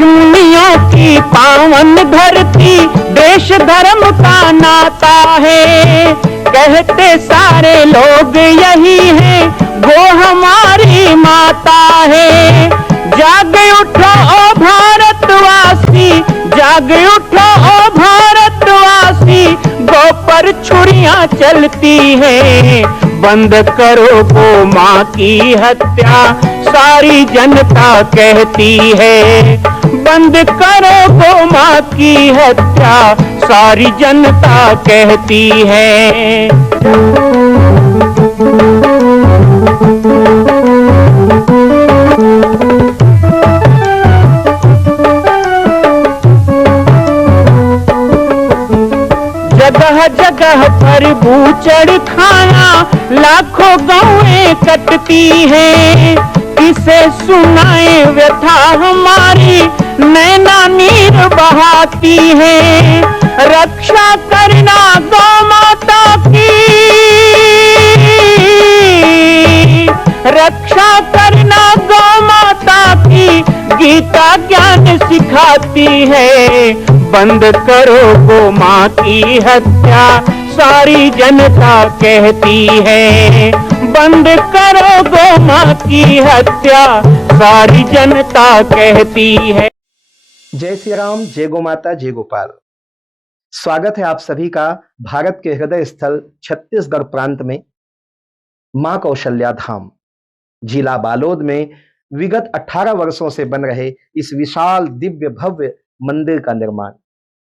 ऋषिमुनियों की पावन धरती, देश धर्म का नाता है। कहते सारे लोग यही है, वो हमारी माता है। जाग उठो ओ भारतवासी, जाग उठो ओ भारतवासी, गौ पर छुरियां चलती है। बंद करो गौ माँ की हत्या, सारी जनता कहती है। बंद करो गौ माँ की हत्या, सारी जनता कहती है। जगह जगह पर बूचड़ खाना, लाखों गौएं कटती हैं। किसे सुनाए व्यथा हमारी, नैना नीर बहाती है। रक्षा करना गौ माता की, रक्षा करना गौ माता की, गीता ज्ञान सिखाती है। बंद करो गौ माँ की हत्या, सारी जनता कहती है। बंद करो गौ माँ की हत्या, सारी जनता कहती है। जय श्री राम, जय गौ माता, जय गोपाल। स्वागत है आप सभी का भारत के हृदय स्थल छत्तीसगढ़ प्रांत में मां कौशल्या धाम जिला बालोद में विगत 18 वर्षों से बन रहे इस विशाल दिव्य भव्य मंदिर का निर्माण।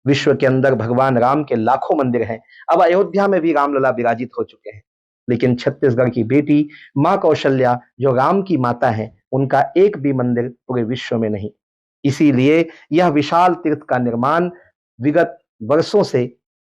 विश्व के अंदर भगवान राम के लाखों मंदिर हैं। अब अयोध्या में भी रामलला विराजित हो चुके हैं, लेकिन छत्तीसगढ़ की बेटी मां कौशल्या जो राम की माता है, उनका एक भी मंदिर पूरे विश्व में नहीं। इसीलिए यह विशाल तीर्थ का निर्माण विगत वर्षों से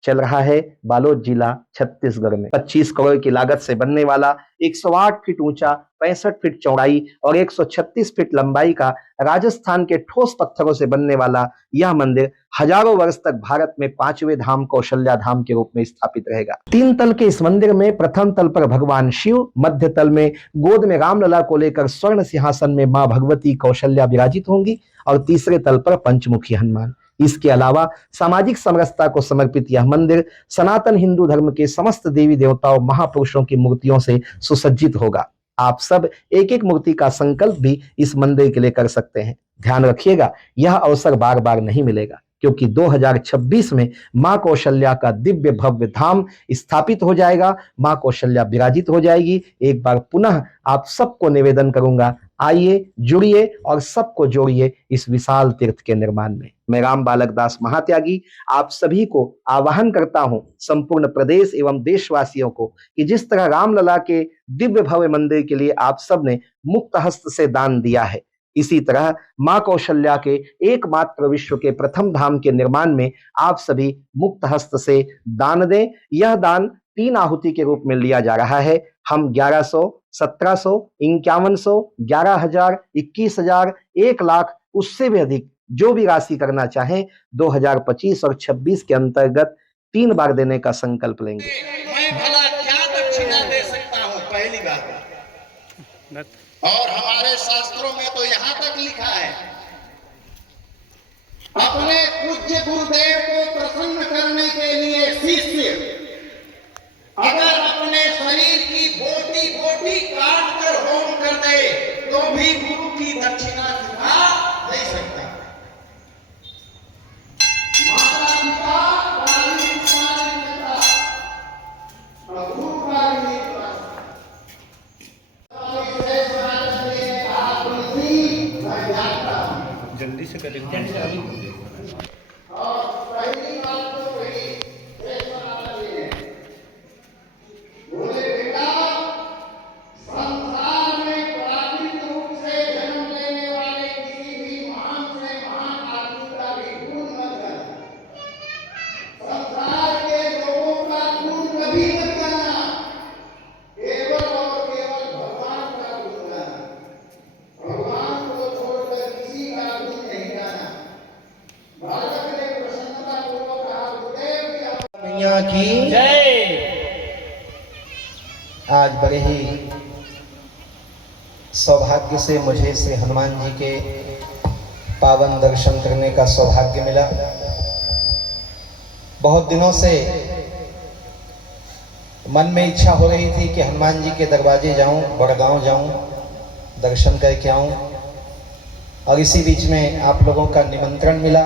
चल रहा है बालोद जिला छत्तीसगढ़ में। 25 करोड़ की लागत से बनने वाला 108 फीट ऊंचा, 65 फीट चौड़ाई और 136 फीट लंबाई का राजस्थान के ठोस पत्थरों से बनने वाला यह मंदिर हजारों वर्ष तक भारत में 5वें धाम कौशल्या धाम के रूप में स्थापित रहेगा। 3 तल के इस मंदिर में प्रथम तल पर भगवान शिव, मध्य तल में गोद में रामलला को लेकर स्वर्ण सिंहासन में मां भगवती कौशल्या विराजित होंगी और तीसरे तल पर पंचमुखी हनुमान। इसके अलावा सामाजिक समरसता को समर्पित यह मंदिर सनातन हिंदू धर्म के समस्त देवी देवताओं महापुरुषों की मूर्तियों से सुसज्जित होगा। आप सब एक एक मूर्ति का संकल्प भी इस मंदिर के लिए कर सकते हैं। ध्यान रखिएगा, यह अवसर बार बार नहीं मिलेगा, क्योंकि 2026 में मां कौशल्या का दिव्य भव्य धाम स्थापित हो जाएगा। मां कौशल्या विराजित हो जाएगी। एक बार पुनः आप सबको निवेदन करूंगा, आइए, जुड़िए और सबको जोड़िए इस विशाल तीर्थ के निर्माण में। मैं राम बालक दास महात्यागी आप सभी को आह्वान करता हूं, संपूर्ण प्रदेश एवं देशवासियों को, कि जिस तरह रामलला के दिव्य भव्य मंदिर के लिए आप सब ने मुक्त हस्त से दान दिया है, इसी तरह मां कौशल्या के एकमात्र विश्व के प्रथम धाम के निर्माण में आप सभी मुक्त हस्त से दान दें। यह दान 3 आहुति के रूप में लिया जा रहा है। हम 1100, 1700, 5100, 11,000, 21,000, 1 लाख, उससे भी अधिक जो भी राशि करना चाहें 2025 और 26 के अंतर्गत 3 बार देने का संकल्प लेंगे। मैं भला क्या दक्षिणा दे सकता हूं, पहली बात। और हमारे शास्त्रों में तो यहां तक लिखा है, अपने पूज्य गुरुदेव को प्रसन्न करने के लिए शिष्य अगर अपने शरीर की बोटी बोटी काट कर होम कर दे तो भी गुरु की दक्षिणा चुका नहीं सकता। माता पिता जल्दी से करेंगे। और पहली बात तो वही बोले, बेटा संसार में प्राकृतिक रूप से जन्म लेने वाले किसी भी महान से महान आदमी का भी गुण मत करना। संसार के लोगों का गुण कभी मत करना, केवल और केवल भगवान का गुण गाना। भगवान को छोड़कर किसी का गुण नहीं गाना। बालक ने प्रसन्नता पूर्वक कहा, गुरुदेव मैया की जय। आज बड़े ही सौभाग्य से मुझे श्री हनुमान जी के पावन दर्शन करने का सौभाग्य मिला। बहुत दिनों से मन में इच्छा हो रही थी कि हनुमान जी के दरवाजे जाऊं, बड़गांव जाऊं, दर्शन करके आऊं, और इसी बीच में आप लोगों का निमंत्रण मिला।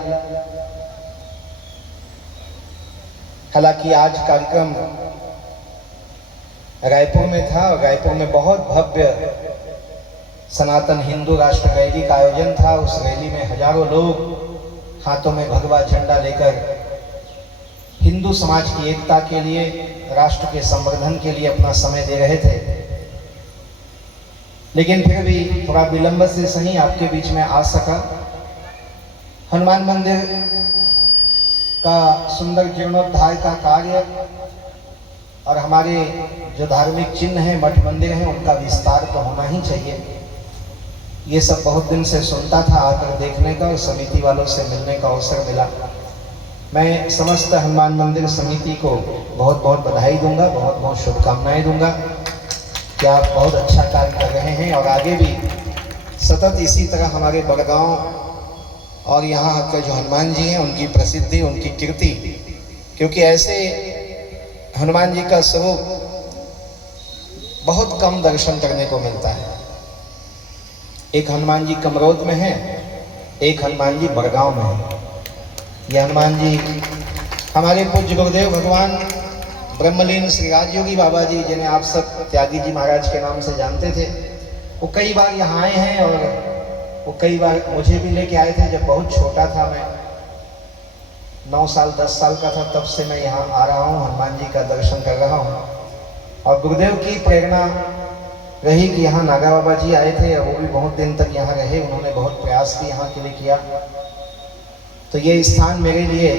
हालांकि आज कार्यक्रम रायपुर में था और रायपुर में बहुत भव्य सनातन हिंदू राष्ट्र रैली का आयोजन था। उस रैली में हजारों लोग हाथों में भगवा झंडा लेकर हिंदू समाज की एकता के लिए, राष्ट्र के संवर्धन के लिए अपना समय दे रहे थे। लेकिन फिर भी थोड़ा विलंब से सही आपके बीच में आ सका। हनुमान मंदिर का सुंदर जीर्णोद्धार का कार्य और हमारे जो धार्मिक चिन्ह हैं, मठ मंदिर हैं, उनका विस्तार तो होना ही चाहिए। ये सब बहुत दिन से सुनता था, आकर देखने का और समिति वालों से मिलने का अवसर मिला। मैं समस्त हनुमान मंदिर समिति को बहुत बहुत बधाई दूंगा, बहुत बहुत शुभकामनाएं दूंगा कि आप बहुत अच्छा कार्य कर रहे हैं और आगे भी सतत इसी तरह हमारे बड़गांव और यहाँ के जो हनुमान जी हैं उनकी प्रसिद्धि, उनकी कीर्ति, क्योंकि ऐसे हनुमान जी का स्वरूप बहुत कम दर्शन करने को मिलता है। एक हनुमान जी कमरोद में है, एक हनुमान जी बड़गांव में है। ये हनुमान जी हमारे पूज्य गुरुदेव भगवान ब्रह्मलीन श्री राजयोगी बाबा जी, जिन्हें आप सब त्यागी जी महाराज के नाम से जानते थे, वो कई बार यहाँ आए हैं और वो कई बार मुझे भी लेके आए थे। जब बहुत छोटा था, मैं 9 साल 10 साल का था, तब से मैं यहाँ आ रहा हूँ, हनुमान जी का दर्शन कर रहा हूँ। और गुरुदेव की प्रेरणा रही कि यहाँ नागा बाबा जी आए थे और वो भी बहुत दिन तक यहाँ रहे। उन्होंने बहुत प्रयास भी यहाँ के लिए किया। तो ये स्थान मेरे लिए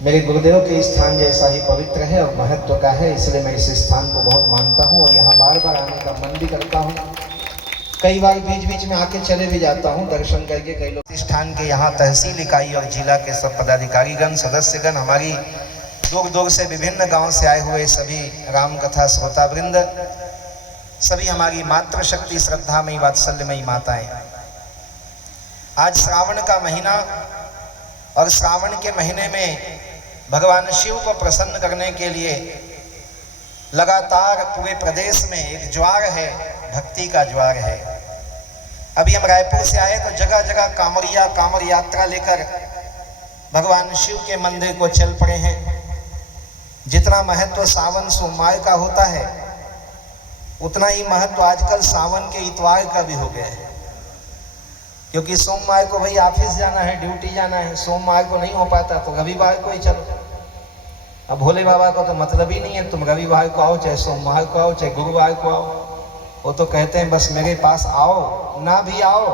मेरे गुरुदेव के स्थान जैसा ही पवित्र है और महत्व का है, इसलिए मैं इस स्थान को बहुत मानता हूँ और यहाँ बार बार आने का मन भी करता हूँ। कई बार बीच बीच में आके चले भी जाता हूँ दर्शन करके। कई लोग प्रतिष्ठान के यहाँ तहसील इकाई और जिला के सब पदाधिकारीगण, सदस्यगण, हमारी दूर दूर से विभिन्न गांव से आए हुए सभी राम कथा श्रोतावृंद, सभी हमारी मातृशक्ति श्रद्धामयी वात्सल्यमयी माताएं, आज श्रावण का महीना और श्रावण के महीने में भगवान शिव को प्रसन्न करने के लिए लगातार पूरे प्रदेश में एक ज्वार है, भक्ति का ज्वार है। अभी हम रायपुर से आए तो जगह जगह कांवड़ यात्रा लेकर भगवान शिव के मंदिर को चल पड़े हैं। जितना महत्व सावन सोमवार का होता है, उतना ही महत्व आजकल सावन के इतवार का भी हो गया है, क्योंकि सोमवार को भाई ऑफिस जाना है, ड्यूटी जाना है, सोमवार को नहीं हो पाता तो रविवार को ही चलो। अब भोले बाबा को तो मतलब ही नहीं है तुम रविवार को आओ, चाहे सोमवार को आओ, चाहे गुरुवार को आओ। वो तो कहते हैं बस मेरे पास आओ, ना भी आओ,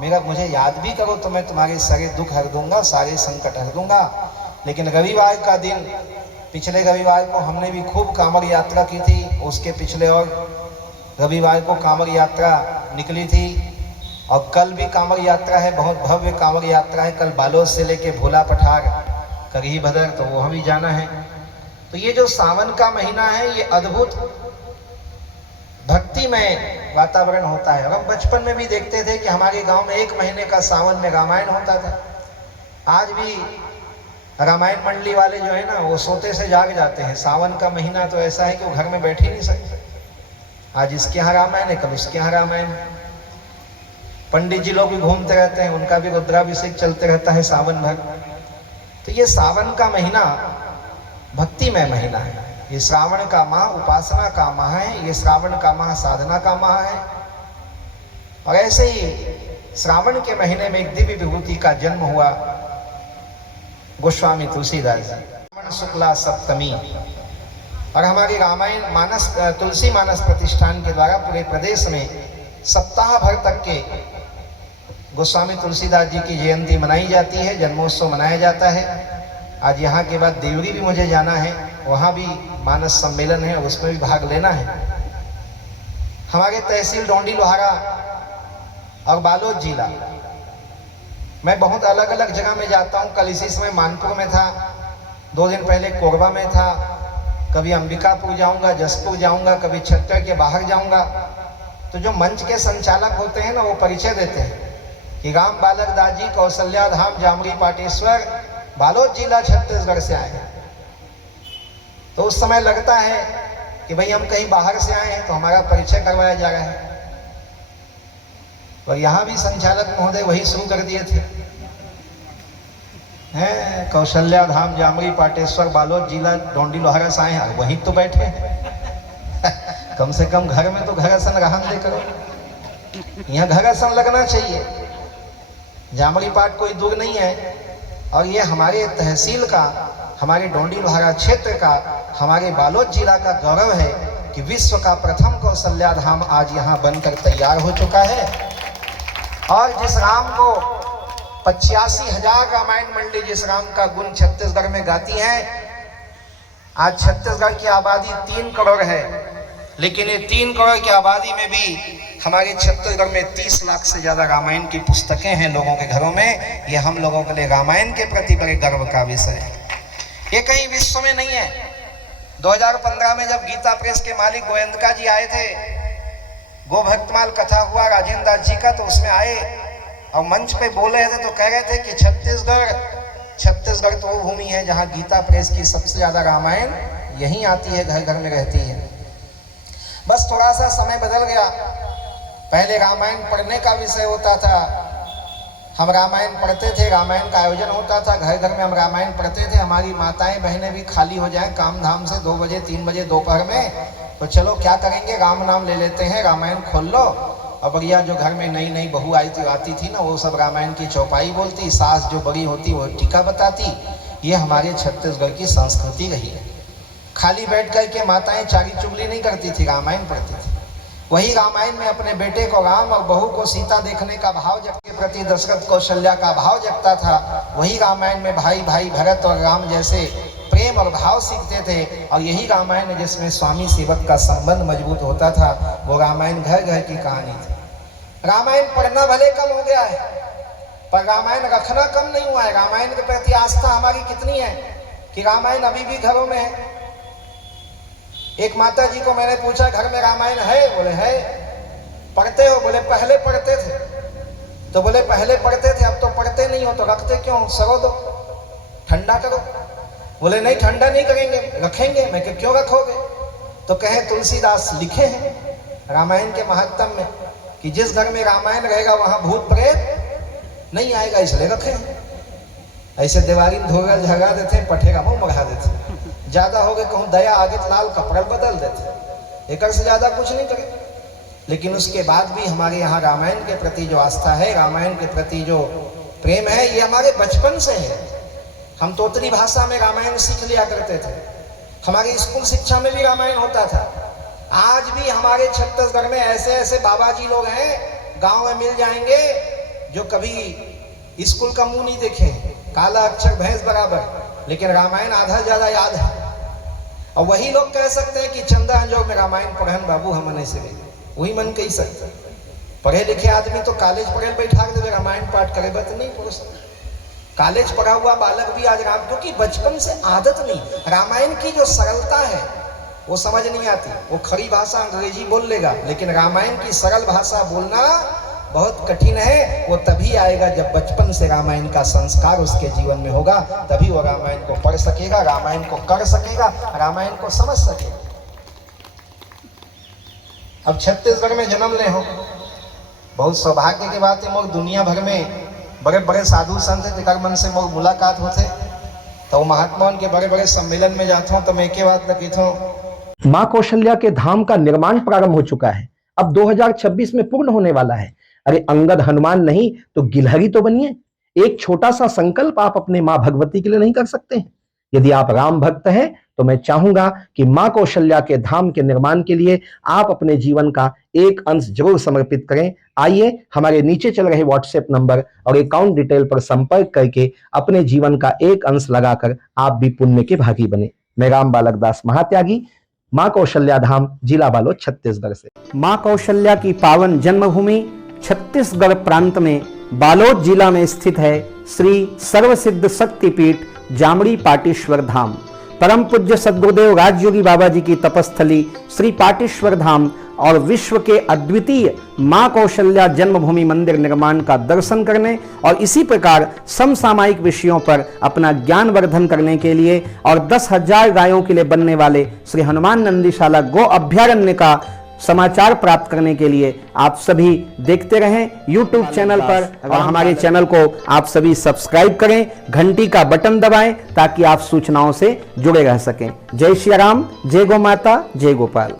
मुझे याद भी करो तो मैं तुम्हारे सारे दुख हर दूंगा, सारे संकट हर दूंगा। लेकिन रविवार का दिन, पिछले रविवार को हमने भी खूब कांवड़ यात्रा की थी, उसके पिछले और रविवार को कांवड़ यात्रा निकली थी और कल भी कांवड़ यात्रा है, बहुत भव्य कांवड़ यात्रा है। कल बालोद से लेके भोला पठार, करही भदर, तो वहाँ भी जाना है। तो ये जो सावन का महीना है, ये अद्भुत भक्तिमय वातावरण होता है। और हम बचपन में भी देखते थे कि हमारे गांव में 1 महीने का सावन में रामायण होता था। आज भी रामायण मंडली वाले जो है ना, वो सोते से जाग जाते हैं। सावन का महीना तो ऐसा है कि वो घर में बैठ ही नहीं सकते। आज इसके यहाँ रामायण है, कल उसके यहाँ रामायण। पंडित जी लोग भी घूमते रहते हैं, उनका भी रुद्राभिषेक चलते रहता है सावन भर। तो ये सावन का महीना भक्तिमय महीना है। ये श्रावण का माह उपासना का माह है, ये श्रावण का माह साधना का माह है। और ऐसे ही श्रावण के महीने में एक दिव्य विभूति का जन्म हुआ, गोस्वामी तुलसीदास जी। श्रावण शुक्ला सप्तमी। और हमारी रामायण मानस तुलसी मानस प्रतिष्ठान के द्वारा पूरे प्रदेश में सप्ताह भर तक के गोस्वामी तुलसीदास जी की जयंती मनाई जाती है, जन्मोत्सव मनाया जाता है। आज यहाँ के बाद देवरी भी मुझे जाना है, वहाँ भी मानस सम्मेलन है और उसमें भी भाग लेना है। हमारे तहसील डोंडी लोहारा और बालोद जिला, मैं बहुत अलग अलग जगह में जाता हूँ। कल इसी समय मानपुर में था, 2 दिन पहले कोरबा में था, कभी अंबिकापुर जाऊँगा, जसपुर जाऊँगा, कभी छत्तर के बाहर जाऊँगा। तो जो मंच के संचालक होते हैं ना, वो परिचय देते हैं कि राम बालक दास जी कौशल्या धाम जामरी पाटेश्वर बालोद जिला छत्तीसगढ़ से आए हैं। तो उस समय लगता है कि भाई हम कहीं बाहर से आए हैं तो हमारा परिचय करवाया जा रहा है। और यहाँ भी संचालक महोदय वही शुरू कर दिए थे, हैं कौशल्या धाम जामरी पाटेश्वर बालोद जिला डोंडी लोहारा से आए हैं, वहीं तो बैठे हैं। कम से कम घर में तो घर असन रहन दे करो, यहाँ घर असन लगना चाहिए। जामरी पाट कोई दूर नहीं है और ये हमारे तहसील का, हमारे डोंडी लोहारा क्षेत्र का, हमारे बालोद जिला का गौरव है कि विश्व का प्रथम कौशल्या धाम आज यहाँ बनकर तैयार हो चुका है। और जिस राम को 85,000 रामायण मंडली जिस राम का गुण छत्तीसगढ़ में गाती है, आज छत्तीसगढ़ की आबादी 3 करोड़ है, लेकिन ये 3 करोड़ की आबादी में भी हमारे छत्तीसगढ़ में 30 लाख से ज्यादा रामायण की पुस्तकें हैं लोगों के घरों में। ये हम लोगों के लिए रामायण के प्रति बड़े गर्व का विषय है। ये कहीं विश्व में नहीं है। 2015 में जब गीता प्रेस के मालिक गोयंदका जी आए थे, गोभक्तमाल कथा हुआ राजेंद्र दास जी का, तो उसमें आए और मंच पे बोल रहे थे तो कह रहे थे कि छत्तीसगढ़ तो वो भूमि है जहाँ गीता प्रेस की सबसे ज्यादा रामायण यहीं आती है, घर घर में रहती है। बस थोड़ा सा समय बदल गया। पहले रामायण पढ़ने का विषय होता था, हम रामायण पढ़ते थे, रामायण का आयोजन होता था, घर घर में हम रामायण पढ़ते थे। हमारी माताएं बहनें भी खाली हो जाएं काम धाम से 2 बजे 3 बजे दोपहर में, तो चलो क्या करेंगे, राम नाम ले लेते हैं, रामायण खोल लो। और बढ़िया जो घर में नई नई बहू आती थी ना, वो सब रामायण की चौपाई बोलती, सास जो बड़ी होती वो टीका बताती। ये हमारे छत्तीसगढ़ की संस्कृति रही है। खाली बैठ कर के माताएं चारी चुगली नहीं करती थी, रामायण पढ़ती थी। वही रामायण में अपने बेटे को राम और बहू को सीता देखने का भाव के प्रति दशरथ कौशल्या का भाव जगता था। वही रामायण में भाई भाई भरत और राम जैसे प्रेम और भाव सीखते थे। और यही रामायण है जिसमें स्वामी सेवक का संबंध मजबूत होता था। वो रामायण घर घर की कहानी थी। रामायण पढ़ना भले कम हो गया है, पर रामायण रखना कम नहीं हुआ है। रामायण के प्रति आस्था हमारी कितनी है कि रामायण अभी भी घरों में है। एक माता जी को मैंने पूछा, घर में रामायण है? बोले है। पढ़ते हो? बोले पहले पढ़ते थे। तो बोले पहले पढ़ते थे, अब तो पढ़ते नहीं हो, तो रखते क्यों? सरो दो, ठंडा करो। बोले नहीं, ठंडा नहीं करेंगे, रखेंगे। मैं कहा क्यों रखोगे? तो कहे तुलसीदास लिखे हैं रामायण के महात्म में कि जिस घर में रामायण रहेगा वहां भूत प्रेत नहीं आएगा, इसलिए रखे। ऐसे दीवारी धोगल झगा देते, पठेगा मुंह मगा देते। ज्यादा हो गए कहूँ दया आगे लाल कपड़ा बदल देते, एक से ज्यादा कुछ नहीं करे। लेकिन उसके बाद भी हमारे यहाँ रामायण के प्रति जो आस्था है, रामायण के प्रति जो प्रेम है, ये हमारे बचपन से है। हम तोतरी भाषा में रामायण सीख लिया करते थे, हमारी स्कूल शिक्षा में भी रामायण होता था। आज भी हमारे छत्तीसगढ़ में ऐसे ऐसे बाबा जी लोग हैं, गांव में मिल जाएंगे, जो कभी स्कूल का मुंह नहीं देखे, काला अक्षर भैंस बराबर, लेकिन रामायण आधा ज्यादा याद है। और वही लोग कह सकते हैं कि चंदा अंजोग में रामायण पढ़न बाबू हम नहीं से वही मन कही सकते। पढ़े लिखे आदमी तो कॉलेज पढ़े बैठा देवे, रामायण पाठ करे बत नहीं पढ़ सकते। कॉलेज पढ़ा हुआ बालक भी आज राम, क्योंकि बचपन से आदत नहीं। रामायण की जो सरलता है वो समझ नहीं आती। वो खड़ी भाषा अंग्रेजी बोल लेगा, लेकिन रामायण की सरल भाषा बोलना बहुत कठिन है। वो तभी आएगा जब बचपन से रामायण का संस्कार उसके जीवन में होगा, तभी वो रामायण को पढ़ सकेगा, रामायण को कर सकेगा, रामायण को समझ सकेगा। अब छत्तीसगढ़ में जन्म ले हो, बहुत सौभाग्य की बात है। मोर दुनिया भर में बड़े बड़े साधु संत जिकर मन से मोर मुलाकात होते, तो महात्माओं के बड़े बड़े सम्मेलन में जाता हूँ तो मैं एक बात कहता हूँ, मां कौशल्या के धाम का निर्माण प्रारंभ हो चुका है, अब 2026 में पूर्ण होने वाला है। अरे अंगद हनुमान नहीं तो गिलहरी तो बनिए। एक छोटा सा संकल्प आप अपने मां भगवती के लिए नहीं कर सकते हैं? यदि आप राम भक्त हैं तो मैं चाहूंगा कि मां कौशल्या के धाम के निर्माण के लिए आप अपने जीवन का एक अंश जरूर समर्पित करें। आइए हमारे नीचे चल रहे व्हाट्सएप नंबर और अकाउंट डिटेल पर संपर्क करके अपने जीवन का एक अंश लगाकर आप भी पुण्य के भागी बने। मैं राम बालक दास महात्यागी, मां कौशल्या धाम, जिला बालोद, छत्तीसगढ़ से। मां कौशल्या की पावन जन्मभूमि छत्तीसगढ़ प्रांत में बालोद जिला में स्थित है श्री सर्वसिद्ध शक्तिपीठ जामड़ी पाटेश्वर धाम। परम पूज्य सद्गुरुदेव राजयोगी बाबा जी की तपस्थली श्री पाटेश्वर धाम और विश्व के अद्वितीय मां कौशल्या जन्मभूमि मंदिर निर्माण का दर्शन करने और इसी प्रकार समसामयिक विषयों पर अपना ज्ञान वर्धन करने के लिए और 10,000 गायों के लिए बनने वाले श्री हनुमान नंदीशाला गो अभ्यारण्य का समाचार प्राप्त करने के लिए आप सभी देखते रहें YouTube चैनल पर और हमारे चैनल को आप सभी सब्सक्राइब करें, घंटी का बटन दबाएं ताकि आप सूचनाओं से जुड़े रह सकें। जय श्री राम, जय गौ माता, जय गोपाल।